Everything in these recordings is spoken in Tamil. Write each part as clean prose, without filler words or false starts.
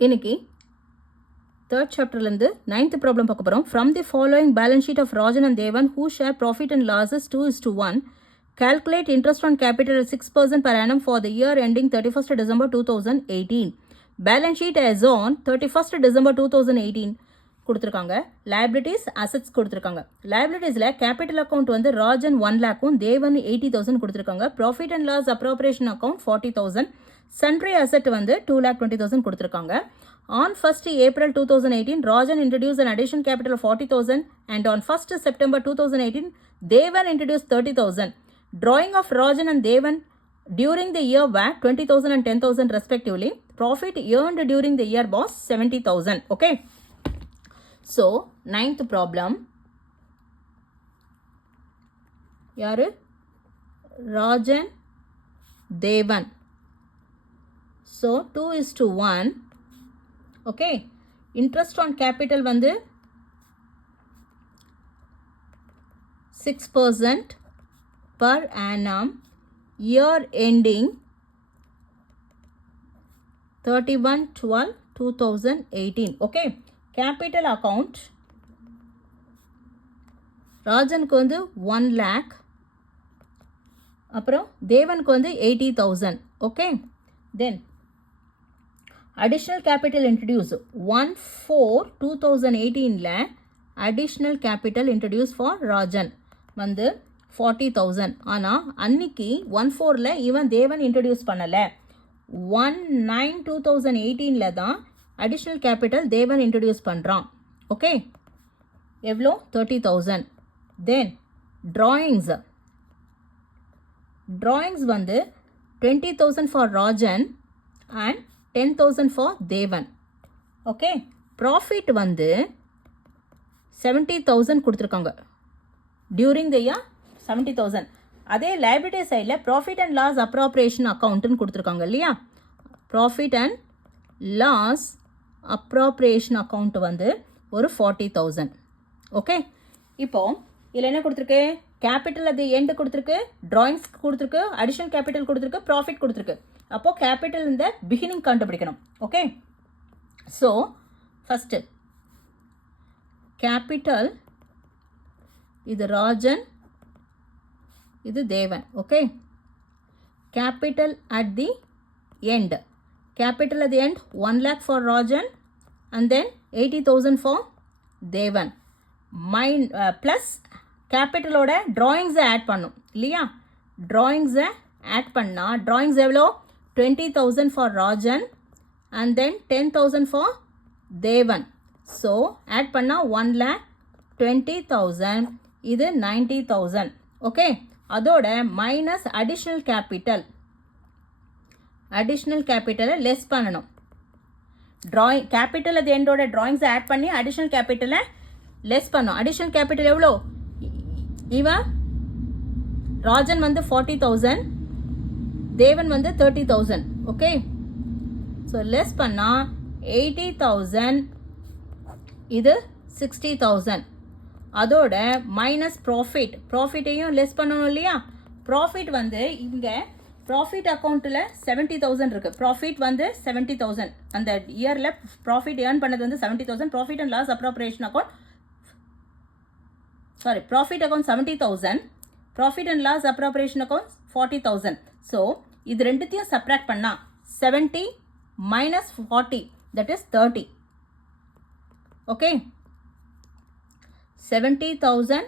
இன்னைக்கு third chapterலேருந்து 9th ப்ராப்ளம் பார்க்க போகிறோம். From the following balance sheet of Rajan and Devan who share profit and losses 2:1 calculate interest on capital at 6% per annum for the year ending 31st December 2018. Balance sheet as on 31st December 2018 கொடுத்துருக்காங்க. liabilities assets கொடுத்துருக்காங்க. liabilitiesல கேபிட்டல் அக்கௌண்ட் வந்து ராஜன் 1 lakhம் தேவன் 80,000 கொடுத்துருக்காங்க. Profit and loss appropriation account 40,000. Sundry asset வந்து 2,20,000 கொடுத்துருக்காங்க. On 1st April 2018, Rajan introduced an additional capital of 40,000 and on 1st September 2018, Devan introduced 30,000. Drawing of Rajan and Devan during the year were 20,000 and 10,000 respectively. Profit earned during the year was 70,000. Okay. So, 9th problem. யாரு? Rajan, Devan. So, 2:1. Okay. Interest on capital வந்து 6% per annum year ending 31/12/2018. Okay. Capital account ராஜனுக்கு வந்து 1 lakh அப்புறம் தேவனுக்கு வந்து 80,000. Okay. Then additional capital introduced 1/4/2018ல additional capital introduced for Rajan வந்து 40,000. ஆனால் அன்னைக்கு 1/4ல இவன் தேவன் இன்ட்ரடியூஸ் பண்ணலை. 1/9/2018ல தான் additional capital தேவன் இன்ட்ரடியூஸ் பண்ணுறான். ஓகே, எவ்வளோ? 30,000. தென் drawings வந்து 20,000 for Rajan and 10,000 for Devan. Okay, profit வந்து 70,000 கொடுத்துருக்காங்க. During the year 70,000. அதே லைபிலிட்டி சைடில் ப்ராஃபிட் அண்ட் லாஸ் அப்ராப்ரியேஷன் அக்கௌண்ட்டுன்னு கொடுத்துருக்காங்க இல்லையா? Profit and loss appropriation account வந்து ஒரு 40,000. ஓகே, இப்போது இதில் என்ன கொடுத்துருக்கு? கேபிட்டல் அது எண்டு கொடுத்துருக்கு, ட்ராயிங்ஸ் கொடுத்துருக்கு, அடிஷனல் கேபிட்டல் கொடுத்துருக்கு, ப்ராஃபிட் கொடுத்துருக்கு. அப்போது கேபிட்டல் இந்த பிகினிங் கண்டுபிடிக்கணும். ஓகே, ஸோ ஃபஸ்ட்டு கேபிட்டல் இது ராஜன், இது தேவன். Okay, capital at the end. Capital at the end 1 lakh for Rajan and then 80,000 for தேவன். ப்ளஸ் கேபிட்டலோட ட்ராயிங்ஸை ஆட் பண்ணும் இல்லையா? ட்ராயிங்ஸை ஆட் பண்ணால் ட்ராயிங்ஸ் எவ்வளோ? 20,000 for Rajan and then 10,000 for தேவன். ஸோ ஆட் பண்ணால் 1,20,000. இது 90,000. ஓகே, அதோட மைனஸ் அடிஷ்னல் கேபிட்டலை லெஸ் பண்ணணும். கேபிட்டல் அது எண்டோட ட்ராயிங்ஸை ஆட் பண்ணி அடிஷ்னல் கேபிட்டலை லெஸ் பண்ணும். அடிஷ்னல் கேபிட்டல் எவ்வளோ? இவன் ராஜன் வந்து 40,000, தேவன் வந்து 30,000. ஓகே, ஸோ லெஸ் பண்ணால் 80,000, இது 60,000. அதோட மைனஸ் ப்ராஃபிட்டையும் லெஸ் பண்ணணும் இல்லையா? ப்ராஃபிட் வந்து இங்கே ப்ராஃபிட் அக்கௌண்ட்டில் 70,000 இருக்குது. ப்ராஃபிட் வந்து 70,000. அந்த இயரில் ப்ராஃபிட் ஏர்ன் பண்ணது வந்து 70,000. Profit and loss appropriation account profit account 70,000. Profit and loss appropriation account 40,000. So இது ரெண்டுத்தையும் சப்ராக்ட் பண்ணால் 70 minus 40, that is 30. Okay, 70,000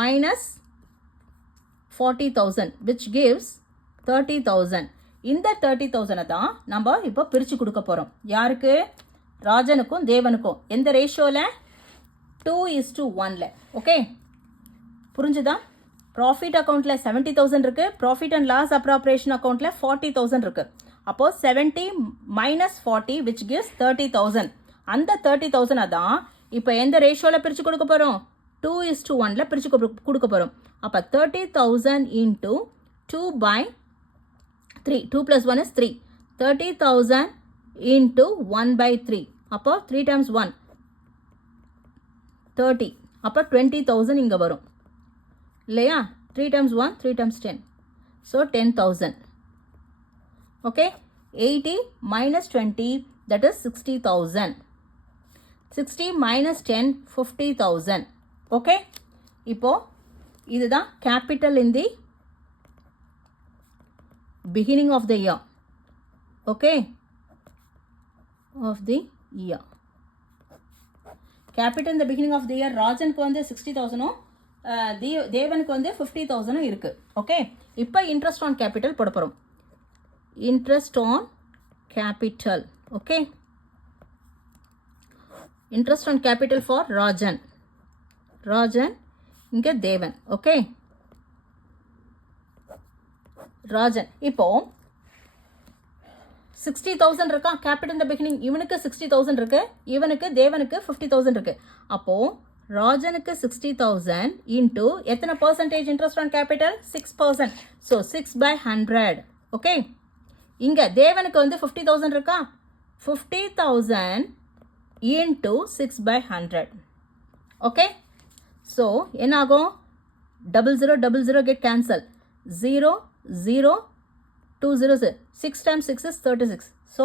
minus 40,000 which gives 30,000. இந்த 30,000 தான் நம்ம இப்போ பிரித்து கொடுக்க போகிறோம். யாருக்கு? ராஜனுக்கும் தேவனுக்கும். எந்த ரேஷியோவில்? 2:1ல. ஓகே, புரிஞ்சுதா? ப்ராஃபிட் அக்கௌண்ட்டில் 70,000 இருக்குது, ப்ராஃபிட் அண்ட் லாஸ் அப்ராப்ரியேஷன் அக்கௌண்ட்டில் 40,000 இருக்குது. அப்போது 70 minus 40 which gives 30,000. அந்த 30,000 தான் இப்போ எந்த ரேஷியோவில் பிரித்து கொடுக்க போகிறோம்? 2:1ல பிரித்து கொடுக்க போகிறோம். அப்போ 30,000 into 2/3. 2 + 1 is 3. 30,000 into 1/3. அப்போ 3 times 1 30. அப்போ 20,000 இங்கே வரும் இல்லையா? 3 times 1 3 times 10. So 10,000. Okay, 80 minus 20, that is 60,000. 60 minus 10, 50,000. Okay? இப்போ இதுதான் capital in the beginning of the year. Okay? Of the year. Capital in the beginning of the year, ராஜனுக்கு வந்து 60,000, தேவனுக்கு வந்து 50,000 இருக்கு. ஓகே, இப்போ இன்ட்ரெஸ்ட் ஆன் கேபிட்டல் போட போகிறோம். Interest on capital. Okay, interest on capital for Rajan. Rajan இங்கே தேவன். ஓகே, ராஜன் இப்போ 60,000 இருக்கா கேபிட்டல் இந்த பிகினிங். இவனுக்கு 60,000 இருக்கு, இவனுக்கு தேவனுக்கு 50,000 இருக்கு. அப்போ ராஜனுக்கு 60,000 இன்டூ எத்தனை percentage interest on capital? 6%. So 6/100. Okay, இங்கே தேவனுக்கு வந்து 50,000 இருக்கா, 50,000 இன்டூ 6/100. ஓகே, ஸோ என்ன ஆகும்? 0000 get cancel. 0 0 2 0 6 times 6 is 36. So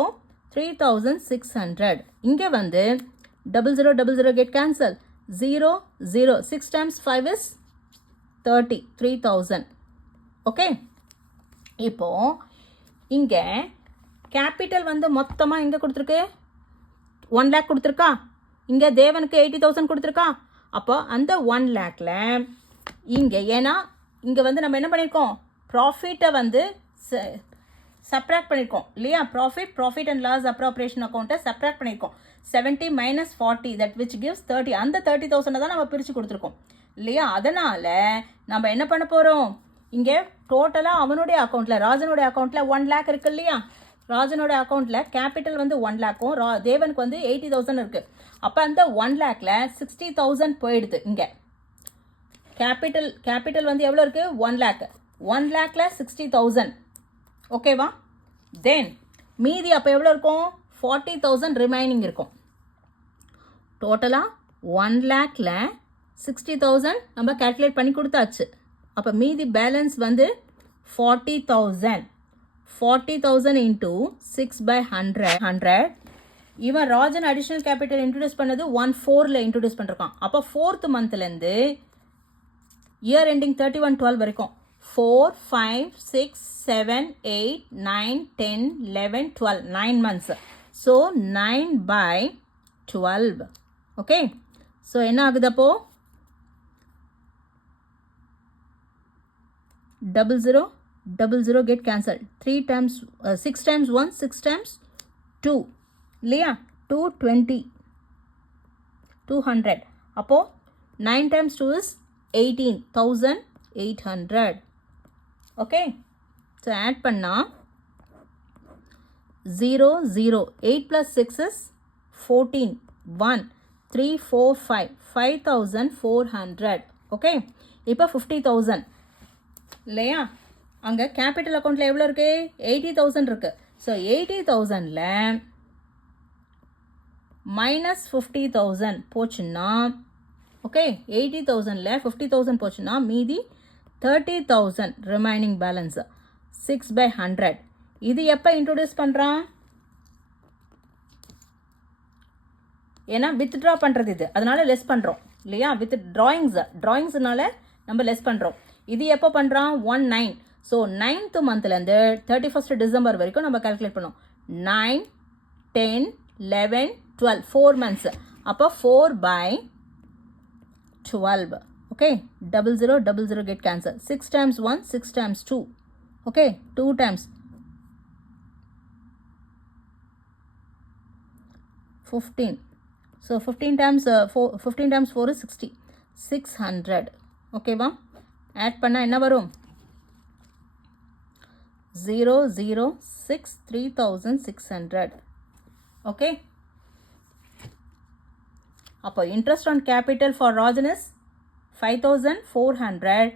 3,600. இங்கே வந்து 0000 get cancel. 0 0 6 times 5 is 30. 3,000. Okay, இப்போ இங்கே கேபிட்டல் வந்து மொத்தமாக எங்கே கொடுத்துருக்கு? 1 lakh கொடுத்துருக்கா. இங்கே தேவனுக்கு 80,000 கொடுத்துருக்கா. அப்போ அந்த 1 lakhல இங்கே ஏன்னா இங்கே வந்து நம்ம என்ன பண்ணியிருக்கோம்? ப்ராஃபிட்டை வந்து சப்ராக்ட் பண்ணியிருக்கோம் இல்லையா? ப்ராஃபிட் அண்ட் லாஸ் அப்ராப்ரேஷன் அக்கௌண்ட்டை சப்ராக்ட் பண்ணியிருக்கோம். 70 minus 40 that which gives 30. அந்த 30,000 தான் நம்ம பிரித்து கொடுத்துருக்கோம் இல்லையா? அதனால் நம்ம என்ன பண்ண போகிறோம்? இங்கே டோட்டலாக அவனுடைய அக்கௌண்ட்டில், ராஜனுடைய அக்கௌண்ட்டில் 1 lakh இருக்கு இல்லையா? ராஜனோட அக்கௌண்ட்டில் கேபிட்டல் வந்து 1 lakhம் தேவனுக்கு வந்து 80,000 இருக்குது. அப்போ அந்த 1 lakhல 60,000 போயிடுது. இங்கே கேபிட்டல் வந்து எவ்வளோ இருக்குது? 1 lakh. 1 lakhல 60,000. ஓகேவா? தென் மீதி அப்போ எவ்வளோ இருக்கும்? 40,000 ரிமைனிங் இருக்கும். டோட்டலாக 1 lakhல 60,000 நம்ம கேல்குலேட் பண்ணி கொடுத்தாச்சு. அப்போ மீதி பேலன்ஸ் வந்து 40,000. 40,000 இன்டூ 6/100. இவன் ராஜன் அடிஷ்னல் கேபிட்டல் இன்ட்ரடியூஸ் பண்ணது 1/4ல் இன்ட்ரடியூஸ் பண்ணிருக்கான். அப்போ 4th மந்த்லேருந்து இயர் எண்டிங் 31/12 வரைக்கும் 4 5 6 7 8 9 10 11 12 9 months. ஸோ 9/12. ஓகே, ஸோ என்ன ஆகுது அப்போ? 0000 get cancelled. 3 times 6 times 1 6 times 2 இல்லையா? 220 200. அப்போ 9 times 2 is 18,800. Okay, so add பண்ணால் 0 0 8 plus 6 is 14 1 3 4 5 5,400. ஓகே, இப்போ 50,000 இல்லையா? அங்கே கேபிட்டல் அக்கௌண்ட்டில் எவ்வளோ இருக்குது? 80,000 இருக்குது. ஸோ 80,000ல் minus 50,000 போச்சுன்னா, ஓகே, 80,000ல் 50,000 போச்சுன்னா மீதி 30,000 ரிமைனிங் பேலன்ஸ் 6/100. இது எப்போ இன்ட்ரோடியூஸ் பண்ணுறான்? ஏன்னா வித்ட்ரா பண்ணுறது இது, அதனால லெஸ் பண்ணுறோம் இல்லையா? வித் ட்ராயிங்ஸ்னால நம்ம லெஸ் பண்ணுறோம். இது எப்போ பண்ணுறான்? 1/9. ஸோ 9th மந்த்லேருந்து 31st டிசம்பர் வரைக்கும் நம்ம கால்குலேட் பண்ணோம். 9 10 11 12 4 months. அப்போ 4/12. Okay, 0000 get cancelled. 6 times 1 6 times 2. Okay, 2 times 15. So 15 times 4 is 60. 600. ஓகேவா? ஆட் பண்ணால் என்ன வரும்? 006 3,600. ஓகே, அப்போ interest on capital for Rajan is 5,400.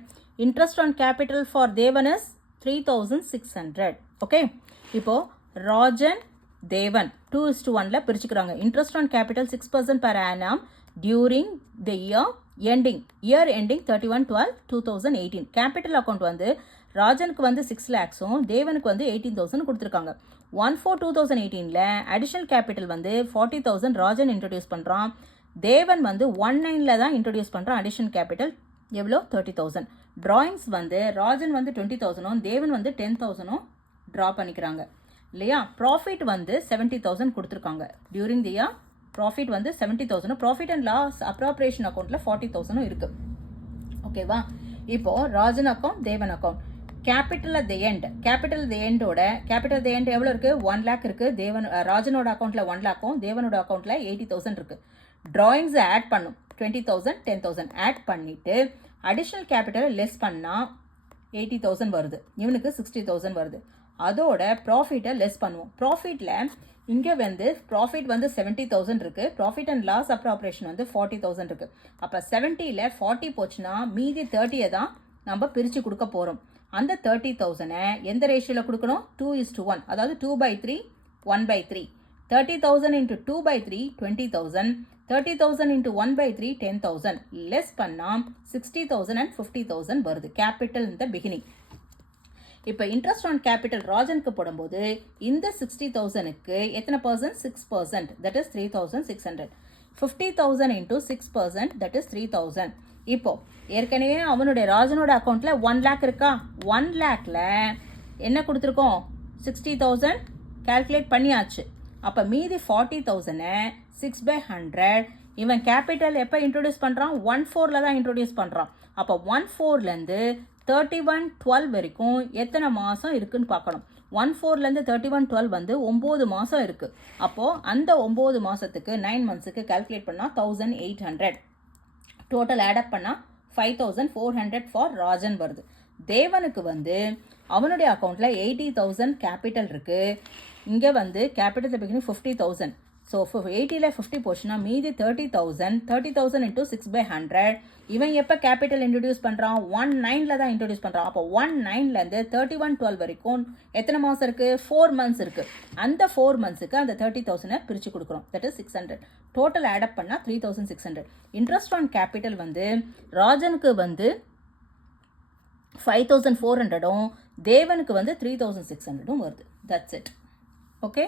Interest on capital for Devan is 3,600. Okay, இப்போது ராஜன் தேவன் 2:1ல் பிரிச்சுக்கிறாங்க. Interest on capital 6% per annum during the year ending year ending 31/12/2018. Capital account வந்து ராஜனுக்கு வந்து 6 lakhs-உம் தேவனுக்கு வந்து 18,000 கொடுத்துருக்காங்க. 1/4/2018 அடிஷனல் கேபிட்டல் வந்து 40,000 ராஜன் இன்ட்ரடியூஸ் பண்ணுறான். தேவன் வந்து 19 தான் இன்ட்ரடியூஸ் பண்ணுறான். அடிஷனல் கேபிட்டல் எவ்வளோ 30,000. ட்ராயிங்ஸ் வந்து ராஜன் வந்து 20,000-உம் தேவன் வந்து 10,000-உம் ட்ரா பண்ணிக்கிறாங்க இல்லையா. ப்ராஃபிட் வந்து 70,000 கொடுத்துருக்காங்க. டியூரிங் தி இயர் ப்ராஃபிட் வந்து 70,000. ப்ராஃபிட் அண்ட் லாஸ் அப்ராப்ரேஷன் அக்கௌண்ட்டில் 40,000 இருக்குது. ஓகேவா. இப்போது Rajan account, Devan account. Capital at the end, capital the எண்டோட கேபிட்டல் தி எண்ட் எவ்வளோ இருக்குது? 1 lakh இருக்குது. ராஜனோட அக்கௌண்ட்டில் 1 lakhம் தேவனோட அக்கௌண்ட்டில் 80,000 இருக்குது. ட்ராயிங்ஸை ஆட் பண்ணும். 20,000 10,000 ஆட் பண்ணிவிட்டு அடிஷ்னல் கேபிட்டலை லெஸ் பண்ணால் 80,000 வருது. இவனுக்கு 60,000 வருது. அதோட ப்ராஃபிட்டை லெஸ் பண்ணுவோம். ப்ராஃபிட்டில் இங்கே வந்து ப்ராஃபிட் வந்து 70,000 இருக்குது. ப்ராஃபிட் அண்ட் லாஸ் அப்ராப்ரேஷன் வந்து 40,000 இருக்குது. அப்போ 70ல் 40 போச்சுன்னா மீதி 30 தான் நம்ம பிரித்து கொடுக்க போகிறோம். அந்த 30,000-ஐ எந்த ரேஷியோவில் கொடுக்கணும்? 2:1, அதாவது 2/3 1/3. 30,000 into 2/3 20,000. 30,000 into 1/3 10,000. லெஸ் பண்ணால் 60,000 and 50,000 வருது. கேபிட்டல் இந்த பிகினிங். இப்போ இன்ட்ரெஸ்ட் ஆன் கேபிட்டல் ராஜனுக்கு போடும்போது இந்த 60,000-க்கு எத்தனை percent? 6%. That is 3,600. 50,000 into 6%, that is 3,000. இப்போ ஏற்கனவே அவனுடைய ராஜனோட அக்கௌண்ட்டில் 1 lakh இருக்கா? 1 lakhல என்ன கொடுத்துருக்கோம்? 60,000 கால்குலேட் பண்ணியாச்சு. அப்போ மீதி 40,000-ஐ 6/100 இவன் கேபிட்டல் எப்போ இன்ட்ரடியூஸ் பண்ணுறான்? 1/4 தான் இன்ட்ரடியூஸ் பண்ணுறான். அப்போ 1/4லேருந்து 31/12 வரைக்கும் எத்தனை மாதம் இருக்குன்னு பார்க்கணும். 1/4லேருந்து 31/12 வந்து 9 மாதம் இருக்குது. அப்போது அந்த 9 மாதத்துக்கு 9 months-க்கு கால்குலேட் பண்ணால் 1,800. டோட்டல் ஆடப் பண்ணால் 5,400 ஃபார் ராஜன் வருது. தேவனுக்கு வந்து அவனுடைய அக்கௌண்ட்டில் 80,000 கேபிட்டல் இருக்குது. இங்கே வந்து கேபிட்டல் பிகினிங் 50,000. ஸோ 80ல் 50 போச்சுன்னா மீதி 30,000. 30,000 into 6/100. இவன் எப்போ கேபிட்டல் இன்ட்ரடியூஸ் பண்ணுறான்? 19ல் தான் இன்ட்ரடியூஸ் பண்ணுறான். அப்போ 19லேருந்து 31/12 வரைக்கும் எத்தனை மாதம் இருக்குது? 4 months இருக்குது. அந்த 4 months-க்கு அந்த 30,000-ஐ பிரித்து கொடுக்குறோம். That is 600. டோட்டல் ஆடப் பண்ணால் 3,600. இன்ட்ரெஸ்ட் ஆன் கேபிட்டல் வந்து ராஜனுக்கு வந்து 5,400-உம் தேவனுக்கு வந்து 3,600-உம் வருது. That's it. ஓகே.